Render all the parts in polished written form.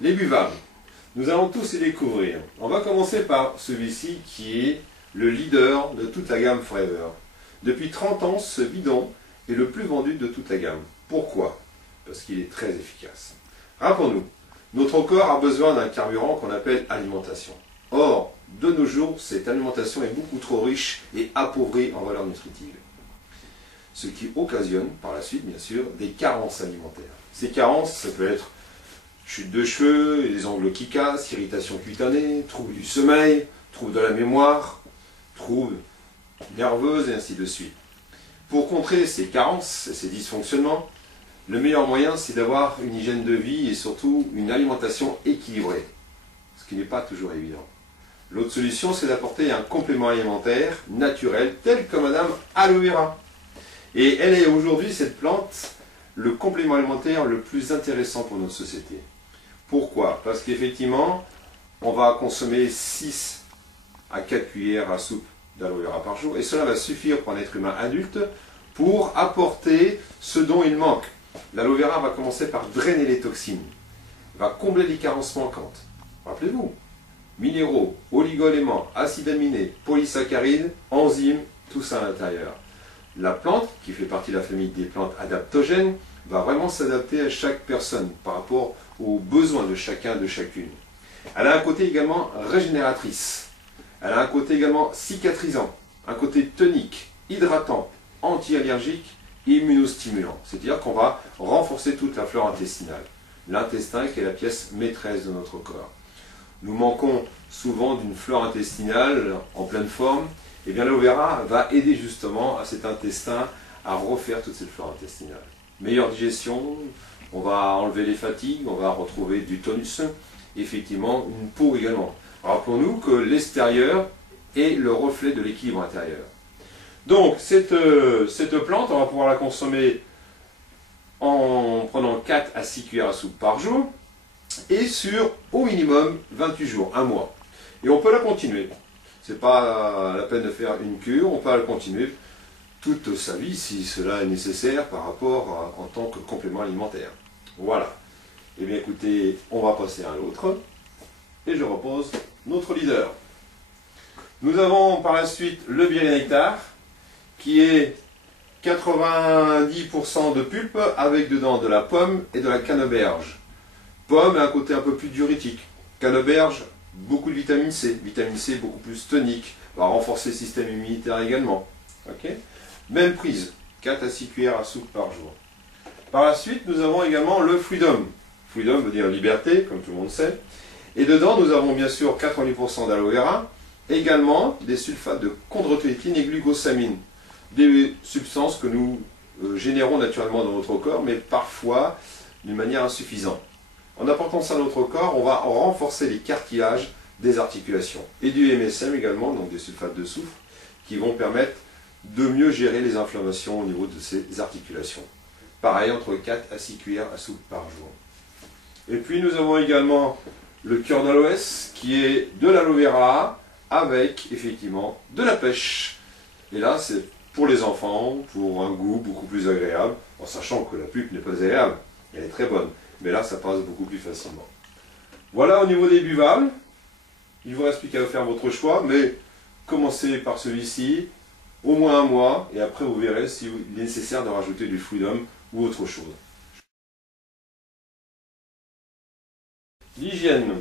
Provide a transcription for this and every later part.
Les buvables. Nous allons tous les découvrir. On va commencer par celui-ci qui est le leader de toute la gamme Forever. Depuis 30 ans, ce bidon est le plus vendu de toute la gamme. Pourquoi? Parce qu'il est très efficace. Rappelons-nous, notre corps a besoin d'un carburant qu'on appelle alimentation. Or, de nos jours, cette alimentation est beaucoup trop riche et appauvrie en valeurs nutritives. Ce qui occasionne, par la suite, bien sûr, des carences alimentaires. Ces carences, ça peut être chute de cheveux, les ongles qui cassent, irritation cutanée, troubles du sommeil, troubles de la mémoire, troubles nerveuses et ainsi de suite. Pour contrer ces carences et ces dysfonctionnements, le meilleur moyen, c'est d'avoir une hygiène de vie et surtout une alimentation équilibrée, ce qui n'est pas toujours évident. L'autre solution, c'est d'apporter un complément alimentaire naturel, tel que Madame Aloe Vera. Et elle est aujourd'hui, cette plante, le complément alimentaire le plus intéressant pour notre société. Pourquoi? Parce qu'effectivement, on va consommer 6 à 4 cuillères à soupe d'aloe vera par jour, et cela va suffire pour un être humain adulte pour apporter ce dont il manque. L'aloe vera va commencer par drainer les toxines, va combler les carences manquantes. Rappelez-vous, minéraux, oligo-éléments, acides aminés, polysaccharides, enzymes, tout ça à l'intérieur. La plante, qui fait partie de la famille des plantes adaptogènes, va vraiment s'adapter à chaque personne par rapport aux besoins de chacun, de chacune. Elle a un côté également régénératrice. Elle a un côté également cicatrisant, un côté tonique, hydratant, anti-allergique et immunostimulant. C'est-à-dire qu'on va renforcer toute la flore intestinale. L'intestin qui est la pièce maîtresse de notre corps. Nous manquons souvent d'une flore intestinale en pleine forme. Et bien l'aloe vera va aider justement à cet intestin à refaire toute cette flore intestinale. Meilleure digestion, on va enlever les fatigues, on va retrouver du tonus, effectivement une peau également. Rappelons-nous que l'extérieur est le reflet de l'équilibre intérieur. Donc cette plante, on va pouvoir la consommer en prenant 4 à 6 cuillères à soupe par jour et sur au minimum 28 jours, un mois. Et on peut la continuer. Ce n'est pas la peine de faire une cure, on peut la continuer toute sa vie si cela est nécessaire par rapport en tant que complément alimentaire. Voilà. Eh bien écoutez, on va passer à l'autre. Et je repose notre leader. Nous avons par la suite le Virinectar, qui est 90% de pulpe avec dedans de la pomme et de la canneberge. Pomme a un côté un peu plus diurétique. Canneberge, beaucoup de vitamine C beaucoup plus tonique, va renforcer le système immunitaire également. Okay. Même prise, 4 à 6 cuillères à soupe par jour. Par la suite, nous avons également le Freedom. Freedom veut dire liberté, comme tout le monde sait. Et dedans, nous avons bien sûr 90% d'aloe vera, également des sulfates de chondroïtine et glucosamine, des substances que nous générons naturellement dans notre corps, mais parfois d'une manière insuffisante. En apportant ça à notre corps, on va renforcer les cartilages des articulations. Et du MSM également, donc des sulfates de soufre, qui vont permettre de mieux gérer les inflammations au niveau de ces articulations. Pareil, entre 4 à 6 cuillères à soupe par jour. Et puis nous avons également le cœur d'aloès, qui est de l'aloe vera, avec effectivement de la pêche. Et là, c'est pour les enfants, pour un goût beaucoup plus agréable, en sachant que la pulpe n'est pas agréable, elle est très bonne. Mais là, ça passe beaucoup plus facilement. Voilà au niveau des buvables. Il ne vous reste plus qu'à faire votre choix, mais commencez par celui-ci, au moins un mois, et après vous verrez s'il est nécessaire de rajouter du Freedom ou autre chose. L'hygiène.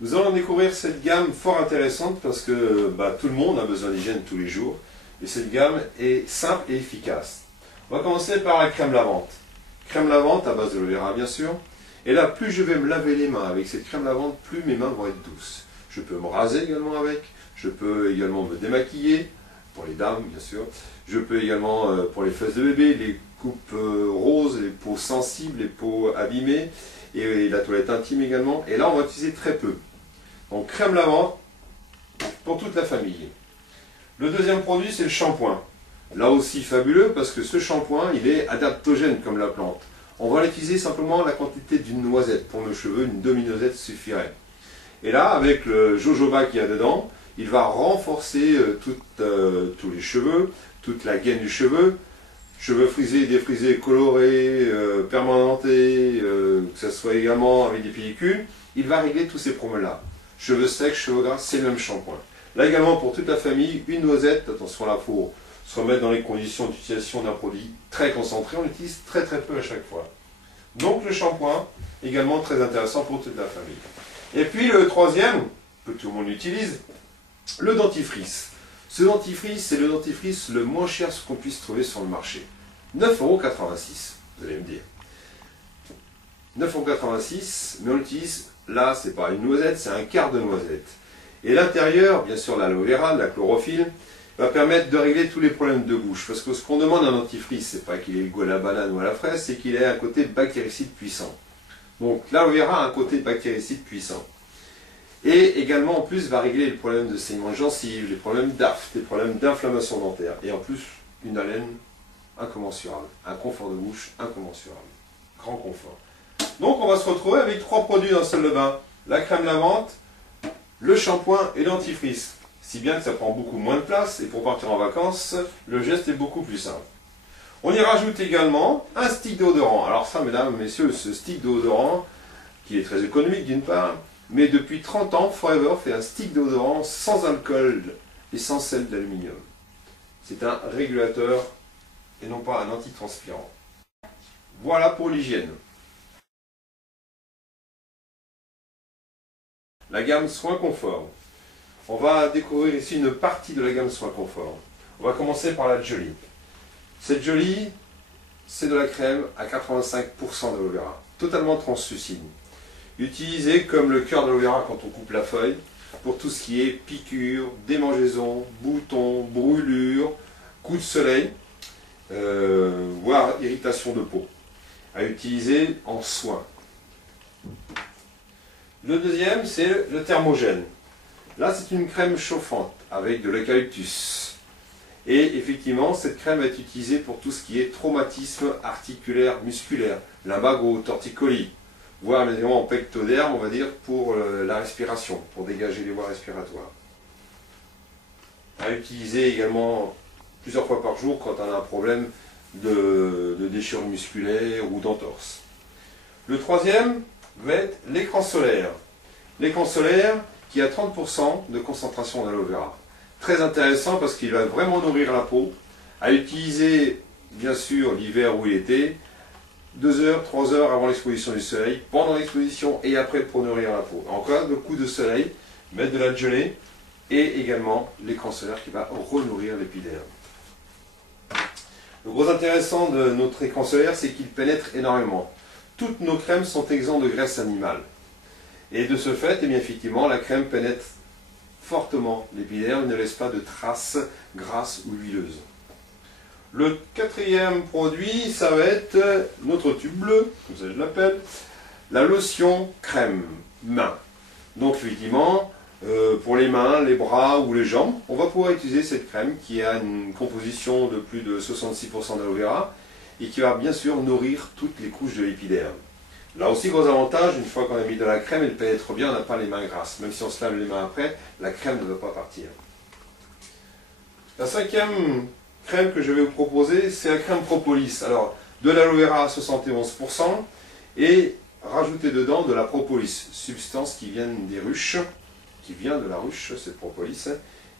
Nous allons découvrir cette gamme fort intéressante parce que tout le monde a besoin d'hygiène tous les jours, et cette gamme est simple et efficace. On va commencer par la crème lavante. Crème lavante à base d'aloe vera bien sûr. Et là, plus je vais me laver les mains avec cette crème lavante, plus mes mains vont être douces. Je peux me raser également avec, je peux également me démaquiller, pour les dames bien sûr. Je peux également, pour les fesses de bébé, les coupes roses, les peaux sensibles, les peaux abîmées, et la toilette intime également. Et là, on va utiliser très peu. Donc crème lavante pour toute la famille. Le deuxième produit, c'est le shampoing. Là aussi fabuleux parce que ce shampoing, il est adaptogène comme la plante. On va l'utiliser simplement la quantité d'une noisette. Pour nos cheveux, une demi-noisette suffirait. Et là, avec le jojoba qu'il y a dedans, il va renforcer tous les cheveux, toute la gaine du cheveu. cheveux frisés, défrisés, colorés, permanentés, que ce soit également avec des pellicules, il va régler tous ces problèmes-là. Cheveux secs, cheveux gras, c'est le même shampoing. Là également pour toute la famille, une noisette, attention là, il faut se remettre dans les conditions d'utilisation d'un produit très concentré, on l'utilise très peu à chaque fois. Donc le shampoing, également très intéressant pour toute la famille. Et puis le troisième, que tout le monde utilise, le dentifrice. Ce dentifrice, c'est le dentifrice le moins cher qu'on puisse trouver sur le marché. 9,86 €, vous allez me dire. 9,86 €, mais on l'utilise, là, c'est pas une noisette, c'est un quart de noisette. Et l'intérieur, bien sûr, l'aloe vera, la chlorophylle, va permettre de régler tous les problèmes de bouche. Parce que ce qu'on demande à un dentifrice, c'est pas qu'il ait le goût à la banane ou à la fraise, c'est qu'il ait un côté bactéricide puissant. Donc l'aloe vera a un côté bactéricide puissant. Et également, en plus, va régler les problèmes de saignement de gencives, les problèmes d'aphte, les problèmes d'inflammation dentaire. Et en plus, une haleine incommensurable. Un confort de bouche incommensurable. Grand confort. Donc on va se retrouver avec 3 produits dans la salle de bain. La crème lavante, le shampoing et le dentifrice. Si bien que ça prend beaucoup moins de place et pour partir en vacances, le geste est beaucoup plus simple. On y rajoute également un stick déodorant. Alors ça, mesdames, messieurs, ce stick déodorant, qui est très économique d'une part, mais depuis 30 ans, Forever fait un stick déodorant sans alcool et sans sel d'aluminium. C'est un régulateur et non pas un antitranspirant. Voilà pour l'hygiène. La gamme Soins Confort. On va découvrir ici une partie de la gamme Soins Confort. On va commencer par la Jolie. Cette Jolie, c'est de la crème à 85% d'aloe vera, totalement translucide. Utilisée comme le cœur de l'aloe vera quand on coupe la feuille, pour tout ce qui est piqûres, démangeaisons, boutons, brûlures, coups de soleil, voire irritation de peau. À utiliser en soin. Le deuxième, c'est le thermogène. Là, c'est une crème chauffante avec de l'eucalyptus. Et effectivement, cette crème est utilisée pour tout ce qui est traumatisme articulaire, musculaire, lumbago, torticolis, voire les éléments en pectoderme, on va dire, pour la respiration, pour dégager les voies respiratoires. À utiliser également plusieurs fois par jour quand on a un problème de déchirure musculaire ou d'entorse. Le troisième va être l'écran solaire. L'écran solaire qui a 30% de concentration d'aloe vera. Très intéressant parce qu'il va vraiment nourrir la peau. À utiliser, bien sûr, l'hiver ou l'été, 2 heures, 3 heures avant l'exposition du soleil, pendant l'exposition et après pour nourrir la peau. En cas de coup de soleil, mettre de la gelée et également l'écran solaire qui va renourrir l'épiderme. Le gros intéressant de notre écran solaire, c'est qu'il pénètre énormément. Toutes nos crèmes sont exemptes de graisse animale. Et de ce fait, eh bien, effectivement, la crème pénètre fortement l'épiderme, ne laisse pas de traces grasses ou huileuses. Le quatrième produit, ça va être notre tube bleu, comme ça je l'appelle, la lotion crème main. Donc effectivement, pour les mains, les bras ou les jambes, on va pouvoir utiliser cette crème qui a une composition de plus de 66% d'aloe vera et qui va bien sûr nourrir toutes les couches de l'épiderme. Là aussi, gros avantage, une fois qu'on a mis de la crème, elle pénètre bien, on n'a pas les mains grasses. Même si on se lave les mains après, la crème ne va pas partir. La cinquième crème que je vais vous proposer, c'est la crème propolis. Alors, de l'aloe vera à 71% et rajouter dedans de la propolis, substance qui vient des ruches, qui vient de la ruche, cette propolis,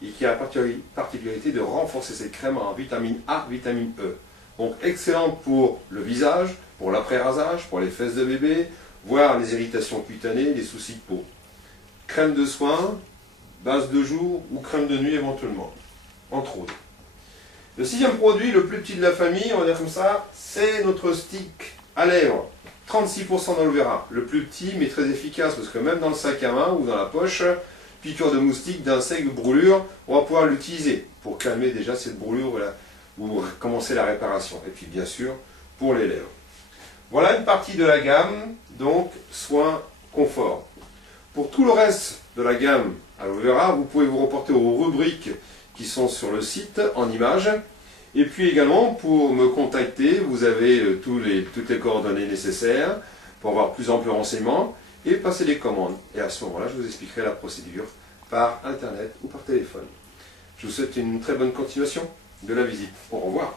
et qui a la particularité de renforcer cette crème en vitamine A, vitamine E. Donc excellente pour le visage, pour l'après-rasage, pour les fesses de bébé, voire les irritations cutanées, les soucis de peau. Crème de soin, base de jour ou crème de nuit éventuellement, entre autres. Le sixième produit, le plus petit de la famille, on va dire comme ça, c'est notre stick à lèvres. 36% d'aloe vera, le plus petit mais très efficace parce que même dans le sac à main ou dans la poche, piqûre de moustique, d'insectes, de brûlure, on va pouvoir l'utiliser pour calmer déjà cette brûlure ou commencer la réparation. Et puis bien sûr, pour les lèvres. Voilà une partie de la gamme, donc soins confort. Pour tout le reste de la gamme aloe vera, vous pouvez vous reporter aux rubriques qui sont sur le site en images. Et puis également, pour me contacter, vous avez toutes les coordonnées nécessaires pour avoir plus ample renseignement et passer des commandes. Et à ce moment-là, je vous expliquerai la procédure par Internet ou par téléphone. Je vous souhaite une très bonne continuation de la visite. Au revoir.